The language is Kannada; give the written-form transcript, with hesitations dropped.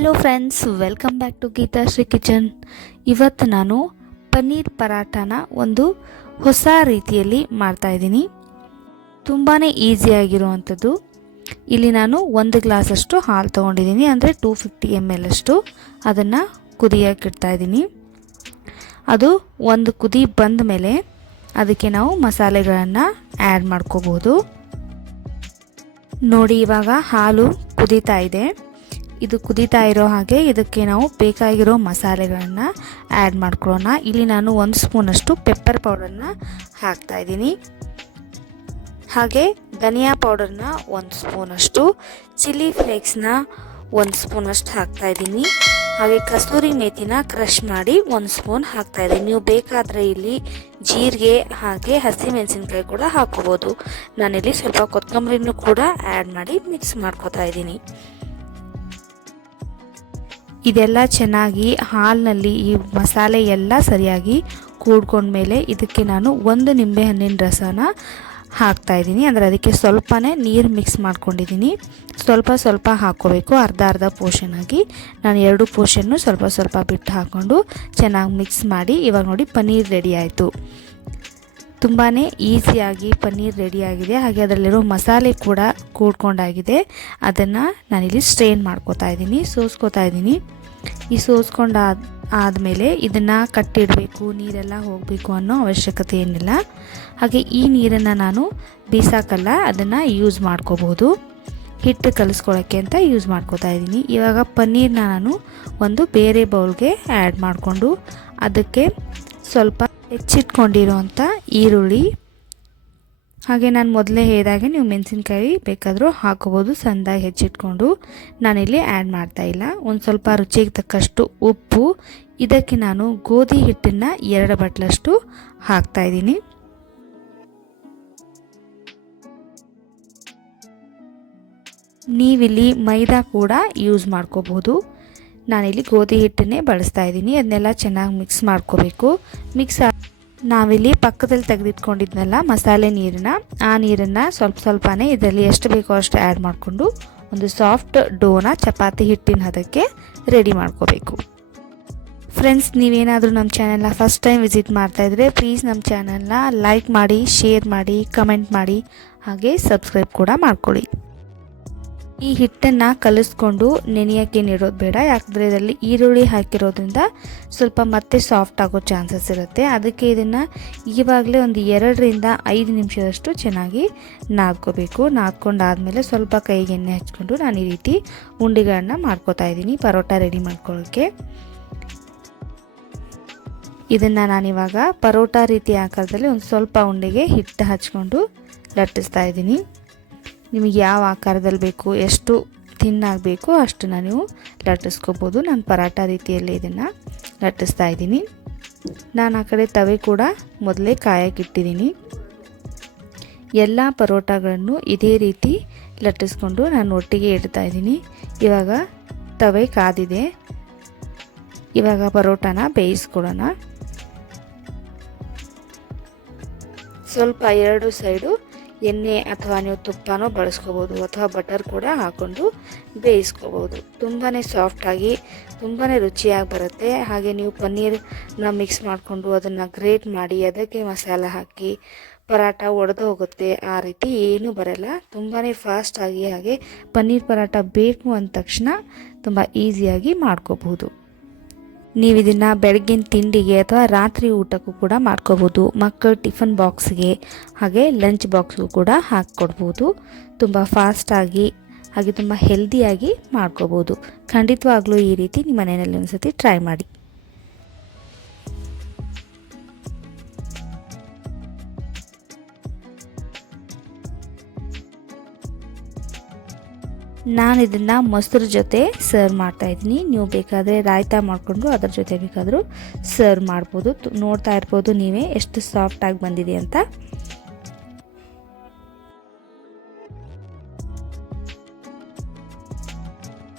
Hello friends, welcome back to Geethashree kitchen. ಇವತ್ತು ನಾನು ಪನ್ನೀರ್ ಪರಾಠನ ಒಂದು ಹೊಸ ರೀತಿಯಲ್ಲಿ ಮಾಡ್ತಾಯಿದ್ದೀನಿ. ತುಂಬಾ ಈಸಿಯಾಗಿರುವಂಥದ್ದು. ಇಲ್ಲಿ ನಾನು 1 ಗ್ಲಾಸಷ್ಟು ಹಾಲು ತೊಗೊಂಡಿದ್ದೀನಿ, ಅಂದರೆ 250 ml ಅಷ್ಟು. ಅದನ್ನು ಕುದಿಯೋಕೆ ಇಡ್ತಾಯಿದ್ದೀನಿ. ಅದು ಒಂದು ಕುದಿ ಬಂದ ಮೇಲೆ ಅದಕ್ಕೆ ನಾವು ಮಸಾಲೆಗಳನ್ನು ಆ್ಯಡ್ ಮಾಡ್ಕೋಬೋದು. ನೋಡಿ, ಇವಾಗ ಹಾಲು ಕುದೀತಾ ಇದೆ. ಇದು ಕುದೀತಾ ಇರೋ ಹಾಗೆ ಇದಕ್ಕೆ ನಾವು ಬೇಕಾಗಿರೋ ಮಸಾಲೆಗಳನ್ನು ಆ್ಯಡ್ ಮಾಡ್ಕೊಳ್ಳೋಣ. ಇಲ್ಲಿ ನಾನು 1 ಸ್ಪೂನಷ್ಟು ಪೆಪ್ಪರ್ ಪೌಡರ್ನ ಹಾಕ್ತಾಯಿದ್ದೀನಿ. ಹಾಗೆ ಧನಿಯಾ ಪೌಡರ್ನ 1 ಸ್ಪೂನಷ್ಟು, ಚಿಲ್ಲಿ ಫ್ಲೇಕ್ಸ್ನ 1 ಸ್ಪೂನಷ್ಟು ಹಾಕ್ತಾಯಿದ್ದೀನಿ. ಹಾಗೆ ಕಸೂರಿ ಮೇಥಿನ ಕ್ರಷ್ ಮಾಡಿ 1 ಸ್ಪೂನ್ ಹಾಕ್ತಾಯಿದ್ದೀನಿ. ನೀವು ಬೇಕಾದರೆ ಇಲ್ಲಿ ಜೀರಿಗೆ ಹಾಗೆ ಹಸಿಮೆಣಸಿನ್ಕಾಯಿ ಕೂಡ ಹಾಕ್ಕೋಬೋದು. ನಾನಿಲ್ಲಿ ಸ್ವಲ್ಪ ಕೊತ್ತಂಬರಿನೂ ಕೂಡ ಆ್ಯಡ್ ಮಾಡಿ ಮಿಕ್ಸ್ ಮಾಡ್ಕೊತಾ ಇದ್ದೀನಿ. ಇದೆಲ್ಲ ಚೆನ್ನಾಗಿ ಹಾಲಿನಲ್ಲಿ ಈ ಮಸಾಲೆ ಎಲ್ಲ ಸರಿಯಾಗಿ ಕೂಡ್ಕೊಂಡ್ಮೇಲೆ ಇದಕ್ಕೆ ನಾನು 1 ನಿಂಬೆಹಣ್ಣಿನ ರಸನ ಹಾಕ್ತಾಯಿದ್ದೀನಿ. ಅಂದರೆ ಅದಕ್ಕೆ ಸ್ವಲ್ಪನೇ ನೀರು ಮಿಕ್ಸ್ ಮಾಡ್ಕೊಂಡಿದ್ದೀನಿ. ಸ್ವಲ್ಪ ಹಾಕ್ಕೋಬೇಕು, ಅರ್ಧ ಪೋರ್ಷನ್ ಆಗಿ. ನಾನು 2 ಪೋರ್ಷನ್ನು ಸ್ವಲ್ಪ ಬಿಟ್ಟು ಹಾಕ್ಕೊಂಡು ಚೆನ್ನಾಗಿ ಮಿಕ್ಸ್ ಮಾಡಿ, ಇವಾಗ ನೋಡಿ ಪನ್ನೀರ್ ರೆಡಿ ಆಯಿತು. ತುಂಬಾ ಈಸಿಯಾಗಿ ಪನ್ನೀರ್ ರೆಡಿಯಾಗಿದೆ. ಹಾಗೆ ಅದರಲ್ಲಿರೋ ಮಸಾಲೆ ಕೂಡ ಕೂಡ್ಕೊಂಡಾಗಿದೆ. ಅದನ್ನು ನಾನಿಲ್ಲಿ ಸ್ಟ್ರೈನ್ ಮಾಡ್ಕೋತಾ ಇದ್ದೀನಿ, ಸೋಸ್ಕೋತಾ ಇದ್ದೀನಿ. ಈ ಆದಮೇಲೆ ಇದನ್ನು ಕಟ್ಟಿಡಬೇಕು, ನೀರೆಲ್ಲ ಹೋಗಬೇಕು ಅನ್ನೋ ಅವಶ್ಯಕತೆ ಏನಿಲ್ಲ. ಹಾಗೆ ಈ ನೀರನ್ನು ನಾನು ಬೀಸಾಕಲ್ಲ, ಅದನ್ನು ಯೂಸ್ ಮಾಡ್ಕೋಬೋದು. ಹಿಟ್ಟು ಕಲಿಸ್ಕೊಳ್ಳೋಕ್ಕೆ ಅಂತ ಯೂಸ್ ಮಾಡ್ಕೋತಾ ಇದ್ದೀನಿ. ಇವಾಗ ಪನ್ನೀರನ್ನ ನಾನು ಒಂದು ಬೇರೆ ಬೌಲ್ಗೆ ಆ್ಯಡ್ ಮಾಡಿಕೊಂಡು ಅದಕ್ಕೆ ಸ್ವಲ್ಪ ಹೆಚ್ಚಿಟ್ಕೊಂಡಿರೋಂಥ ಈರುಳ್ಳಿ, ಹಾಗೆ ನಾನು ಮೊದಲೇ ಹೇಳಿದಾಗೆ ನೀವು ಮೆಣಸಿನ್ಕಾಯಿ ಬೇಕಾದರೂ ಹಾಕೋಬೋದು ಸಣ್ಣದಾಗಿ ಹೆಚ್ಚಿಟ್ಕೊಂಡು. ನಾನಿಲ್ಲಿ ಆ್ಯಡ್ ಮಾಡ್ತಾಯಿಲ್ಲ. ಒಂದು ಸ್ವಲ್ಪ ರುಚಿಗೆ ತಕ್ಕಷ್ಟು ಉಪ್ಪು, ಇದಕ್ಕೆ ನಾನು ಗೋಧಿ ಹಿಟ್ಟನ್ನು 2 ಬಟ್ಲಷ್ಟು ಹಾಕ್ತಾಯಿದ್ದೀನಿ. ನೀವಿಲ್ಲಿ ಮೈದಾ ಕೂಡ ಯೂಸ್ ಮಾಡ್ಕೋಬೋದು. ನಾನಿಲ್ಲಿ ಗೋಧಿ ಹಿಟ್ಟನ್ನೇ ಬಳಸ್ತಾ ಇದ್ದೀನಿ. ಅದನ್ನೆಲ್ಲ ಚೆನ್ನಾಗಿ ಮಿಕ್ಸ್ ಮಾಡ್ಕೋಬೇಕು. ನಾವಿಲ್ಲಿ ಪಕ್ಕದಲ್ಲಿ ತೆಗೆದಿಟ್ಕೊಂಡಿದ್ನಲ್ಲ ಮಸಾಲೆ ನೀರನ್ನ, ಆ ನೀರನ್ನು ಸ್ವಲ್ಪನೇ ಇದರಲ್ಲಿ ಎಷ್ಟು ಬೇಕೋ ಅಷ್ಟು ಆ್ಯಡ್ ಮಾಡಿಕೊಂಡು ಒಂದು ಸಾಫ್ಟ್ ಡೋನ ಚಪಾತಿ ಹಿಟ್ಟಿನ ಹದಕ್ಕೆ ರೆಡಿ ಮಾಡ್ಕೋಬೇಕು. ಫ್ರೆಂಡ್ಸ್, ನೀವೇನಾದರೂ ನಮ್ಮ ಚಾನೆಲ್ನ ಫಸ್ಟ್ ಟೈಮ್ ವಿಸಿಟ್ ಮಾಡ್ತಾಯಿದ್ರೆ ಪ್ಲೀಸ್ ನಮ್ಮ ಚಾನೆಲ್ನ ಲೈಕ್ ಮಾಡಿ, ಶೇರ್ ಮಾಡಿ, ಕಮೆಂಟ್ ಮಾಡಿ, ಹಾಗೆ ಸಬ್ಸ್ಕ್ರೈಬ್ ಕೂಡ ಮಾಡ್ಕೊಳ್ಳಿ. ಈ ಹಿಟ್ಟನ್ನು ಕಲಿಸ್ಕೊಂಡು ನೆನೆಯೋಕ್ಕೆ ಇಡೋದು ಬೇಡ, ಯಾಕಂದರೆ ಇದರಲ್ಲಿ ಈರುಳ್ಳಿ ಹಾಕಿರೋದ್ರಿಂದ ಸ್ವಲ್ಪ ಮತ್ತೆ ಸಾಫ್ಟ್ ಆಗೋ ಚಾನ್ಸಸ್ ಇರುತ್ತೆ. ಅದಕ್ಕೆ ಇದನ್ನು ಇವಾಗಲೇ ಒಂದು 2 ರಿಂದ 5 ನಿಮಿಷದಷ್ಟು ಚೆನ್ನಾಗಿ ನಾದ್ಕೋಬೇಕು. ನಾದ್ಕೊಂಡಾದಮೇಲೆ ಸ್ವಲ್ಪ ಕೈಗೆ ಎಣ್ಣೆ ಹಚ್ಕೊಂಡು ನಾನು ಈ ರೀತಿ ಉಂಡೆಗಳನ್ನ ಮಾಡ್ಕೋತಾ ಇದ್ದೀನಿ ಪರೋಟ ರೆಡಿ ಮಾಡ್ಕೊಳ್ಳೋಕ್ಕೆ. ಇದನ್ನು ನಾನಿವಾಗ ಪರೋಟ ರೀತಿ ಆಕಾರದಲ್ಲಿ ಒಂದು ಸ್ವಲ್ಪ ಉಂಡೆಗೆ ಹಿಟ್ಟು ಹಚ್ಕೊಂಡು ಲಟ್ಟಿಸ್ತಾ ಇದ್ದೀನಿ. ನಿಮಗೆ ಯಾವ ಆಕಾರದಲ್ಲಿ ಬೇಕು, ಎಷ್ಟು ತಿನ್ನಾಗಬೇಕು ಅಷ್ಟನ್ನು ನೀವು ಲಟ್ಟಿಸ್ಕೋಬೋದು. ನಾನು ಪರಾಟ ರೀತಿಯಲ್ಲಿ ಇದನ್ನು ಲಟ್ಟಿಸ್ತಾ ಇದ್ದೀನಿ. ನಾನು ಆ ಕಡೆ ತವೆ ಕೂಡ ಮೊದಲೇ ಕಾಯಕ್ಕಿಟ್ಟಿದ್ದೀನಿ. ಎಲ್ಲ ಪರೋಟಗಳನ್ನು ಇದೇ ರೀತಿ ಲಟ್ಟಿಸ್ಕೊಂಡು ನಾನು ಒಟ್ಟಿಗೆ ಇಡ್ತಾ ಇದ್ದೀನಿ. ಇವಾಗ ತವೆ ಕಾದಿದೆ. ಇವಾಗ ಪರೋಟನ ಬೇಯಿಸ್ಕೊಳ್ಳೋಣ. ಸ್ವಲ್ಪ 2 ಸೈಡು ಎಣ್ಣೆ ಅಥವಾ ನೀವು ತುಪ್ಪನೂ ಬಳಸ್ಕೋಬೋದು, ಅಥವಾ ಬಟರ್ ಕೂಡ ಹಾಕ್ಕೊಂಡು ಬೇಯಿಸ್ಕೋಬೋದು. ತುಂಬಾ ಸಾಫ್ಟಾಗಿ ತುಂಬಾ ರುಚಿಯಾಗಿ ಬರುತ್ತೆ. ಹಾಗೆ ನೀವು ಪನ್ನೀರನ್ನ ಮಿಕ್ಸ್ ಮಾಡಿಕೊಂಡು ಅದನ್ನು ಗ್ರೇಟ್ ಮಾಡಿ ಅದಕ್ಕೆ ಮಸಾಲ ಹಾಕಿ ಪರಾಟ ಒಡೆದು ಹೋಗುತ್ತೆ, ಆ ರೀತಿ ಏನೂ ಬರಲ್ಲ. ತುಂಬಾ ಫಾಸ್ಟಾಗಿ ಹಾಗೆ ಪನ್ನೀರ್ ಪರಾಟ ಬೇಕು ಅಂದ ತಕ್ಷಣ ತುಂಬ ಈಸಿಯಾಗಿ ಮಾಡ್ಕೋಬಹುದು. ನೀವು ಇದನ್ನು ಬೆಳಗಿನ ತಿಂಡಿಗೆ ಅಥವಾ ರಾತ್ರಿ ಊಟಕ್ಕೂ ಕೂಡ ಮಾಡ್ಕೋಬೋದು. ಮಕ್ಕಳ ಟಿಫನ್ ಬಾಕ್ಸ್ಗೆ ಹಾಗೆ ಲಂಚ್ ಬಾಕ್ಸ್ಗೂ ಕೂಡ ಹಾಕ್ಕೊಡ್ಬೋದು. ತುಂಬ ಫಾಸ್ಟಾಗಿ ಹಾಗೆ ತುಂಬ ಹೆಲ್ದಿಯಾಗಿ ಮಾಡ್ಕೋಬೋದು. ಖಂಡಿತವಾಗ್ಲೂ ಈ ರೀತಿ ನಿಮ್ಮ ಮನೆಯಲ್ಲಿ ಒಂದ್ಸತಿ ಟ್ರೈ ಮಾಡಿ. ನಾನು ಇದನ್ನು ಮೊಸರು ಜೊತೆ ಸರ್ವ್ ಮಾಡ್ತಾಯಿದ್ದೀನಿ. ನೀವು ಬೇಕಾದರೆ ರಾಯ್ತ ಮಾಡಿಕೊಂಡು ಅದರ ಜೊತೆ ಬೇಕಾದರೂ ಸರ್ವ್ ಮಾಡ್ಬೋದು. ನೋಡ್ತಾ ಇರ್ಬೋದು ನೀವೇ ಎಷ್ಟು ಸಾಫ್ಟಾಗಿ ಬಂದಿದೆ ಅಂತ.